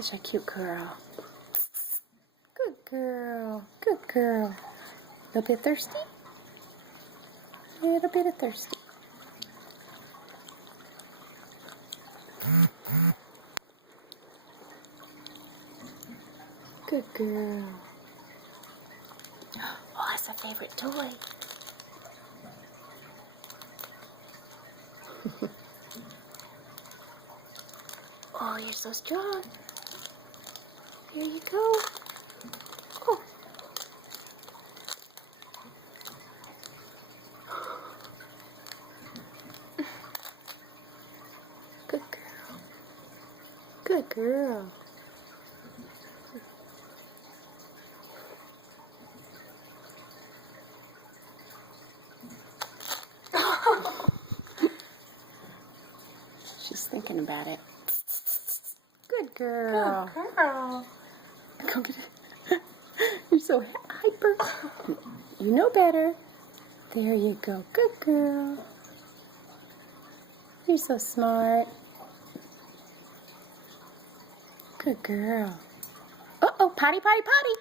Such a cute girl. Good girl. Good girl. A little bit thirsty? A little bit of thirsty. Good girl. Oh, that's a favorite toy. Oh, you're so strong. Here you go. Oh. Good girl. Good girl. She's thinking about it. Good girl. Good girl. Go get it. You're so hyper. You know better. There you go. Good girl. You're so smart. Good girl. Uh-oh, potty, potty, potty.